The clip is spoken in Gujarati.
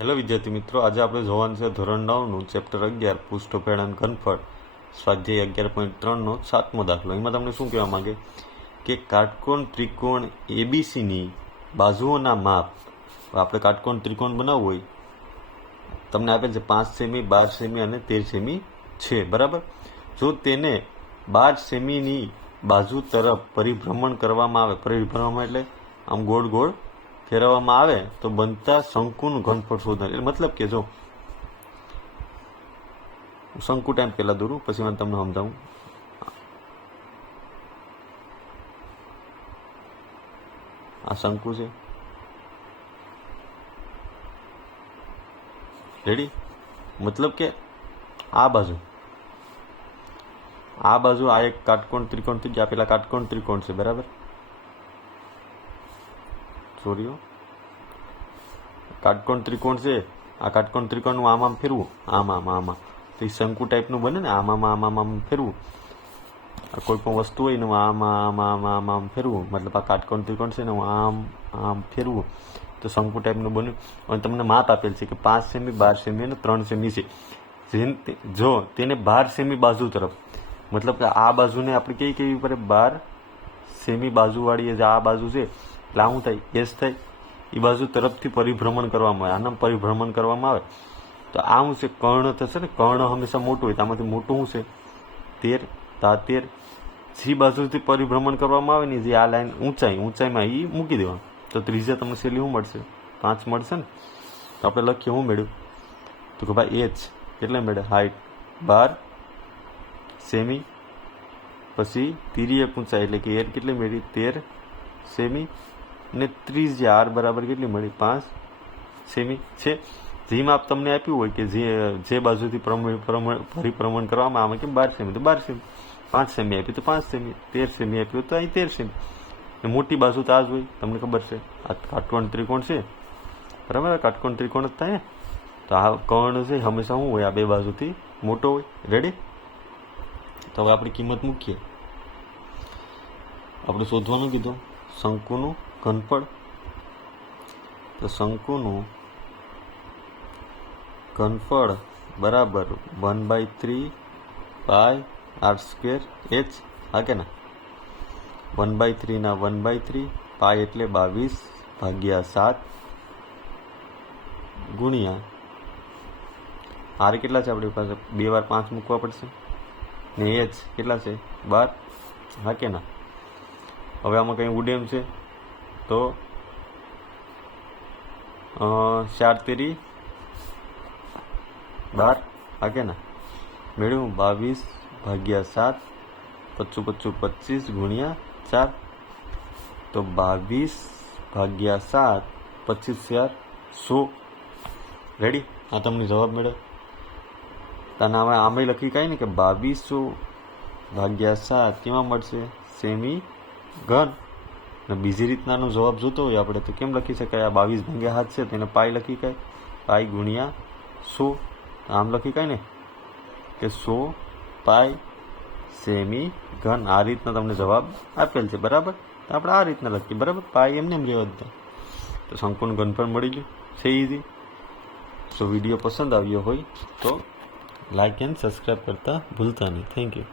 હેલો વિદ્યાર્થી મિત્રો, આજે આપણે જોવાનું છે ધોરણ 9નું ચેપ્ટર 11 પૃષ્ઠફળ અને ઘનફળ સ્વાધ્યાય 11.3નો 7મો દાખલો. એમાં તમને શું કહેવા માંગે કે કાટકોણ ત્રિકોણ એબીસીની બાજુઓના માપ. આપણે કાટકોણ ત્રિકોણ બનાવવું હોય, તમને આપેલ છે 5 સેમી, 12 સેમી અને 13 સેમી છે, બરાબર. જો તેને 12 સેમીની બાજુ તરફ પરિભ્રમણ કરવામાં આવે, પરિભ્રમણ એટલે આમ ગોળ ગોળ ફેરવવામાં આવે તો બનતા શંકુનું ઘનફળ શોધવાનું. એટલે મતલબ કે જો શંકુ ટાઈમ પહેલા દોરું, પછી હું તમને સમજાવું. આ શંકુ છે, રેડી. મતલબ કે આ બાજુ આ એક કાટકોણ ત્રિકોણ થઈ ગયા, પેલા કાટકોણ ત્રિકોણ છે, બરાબર. સોરીઓ, કાટકોણ ત્રિકોણ છે. આ કાટકોણ ત્રિકોણનું આમ ફેરવું, આમાં તો એ શંકુ ટાઈપનું બને ને. આમ ફેરવું, કોઈ પણ વસ્તુ હોય ને આમ ફેરવું, મતલબ આ કાટકોણ ત્રિકોણ છે ને હું આમ ફેરવું તો શંકુ ટાઈપનું બન્યું. અને તમને માપ આપેલ છે કે 5 સેમી, 12 સેમી અને 3 સેમી છે. જો તેને 12 સેમી બાજુ તરફ, મતલબ કે આ બાજુને આપણે કેવી પડે, 12 સેમી બાજુવાળી જે આ બાજુ છે, એટલે શું થાય, એસ થાય. એ બાજુ તરફથી પરિભ્રમણ કરવામાં આવે. આના પરિભ્રમણ કરવામાં આવે તો આ શું છે, કર્ણ થશે ને. કર્ણ હંમેશા મોટું હોય, તો આમાંથી મોટું શું છે, 13. તો આ 13 જે બાજુથી પરિભ્રમણ કરવામાં આવે ને, જે આ લાઈન ઊંચાઈમાં એ મૂકી દેવાનું. તો ત્રીજા તમને છેલ્લી શું મળશે, 5 મળશે ને. તો આપણે લખીએ શું મેળવ્યું, તો કે ભાઈ એચ કેટલા મેળવે, હાઈટ 12 સેમી, પછી તિર્યક ઊંચાઈ એટલે કે એર કેટલી મેળવી, 13 સેમી, ને 30 જે આર બરાબર કેટલી મળી, 5 સેમી છે. જે માપ તમને આપ્યું હોય કે જે બાજુથી પરિભ્રમણ કરવામાં આવે, કે 12 સેમી તો 12 સેમી, 5 સેમી આપ્યું તો 5 સેમી, 13 સેમી આપ્યું તો અહીં 13 સેમી. મોટી બાજુ તો આ જ હોય, તમને ખબર છે. આ કાટકોણ ત્રિકોણ છે, બરાબર. કાટકોણ ત્રિકોણ જ થાય. તો આ કર્ણ છે હંમેશા શું હોય, આ બે બાજુથી મોટો હોય. રેડી. તો હવે આપણી કિંમત મૂકીએ. આપણે શોધવાનું કીધું શંકુનું ઘનફળ. તો શંકુનું ઘનફળ બરાબર 1/3 પાઈ r² h. હા કે ના, 1/3 ના 1/3 પાઈ એટલે 22/7 ગુણ્યા આર કેટલા છે આપણી પાસે, 2 વાર 5 મૂકવા પડશે, ને એચ કેટલા છે, 12. હા કે ના. હવે આમાં કંઈ ઉડે એમ છે તો 4 તેરી 12. હા કે ના, મેળવ્યું 22/7, 25 25 ગુણ્યા 4, તો 22/7, 25 100. રેડી. આ તમને જવાબ મળ્યો. તને હવે આમે લખી કાંઈ ને કે 2200/7 કેમાં મળશે, સેમી ઘન. ને બીજી રીતનાનો જવાબ જોતો હોય આપણે તો કેમ લખી શકાય, આ 22/7 છે તેને પાઈ લખી કાંઈ, પાઈ ગુણ્યા 100. આમ લખી કાંઈ ને કે 100 પાઈ સેમી ઘન. આ રીતના તમને જવાબ આપેલ છે, બરાબર. તો આપણે આ રીતના લખીએ, બરાબર. પાઈ એમને એમ રહેવા દીધા. તો શંકુનું ઘનફળ મળી ગયું છે, ઇઝી. સો વિડીયો પસંદ આવ્યો હોય તો લાઇક એન્ડ સબસ્ક્રાઈબ કરતા ભૂલતા નહીં. Thank you.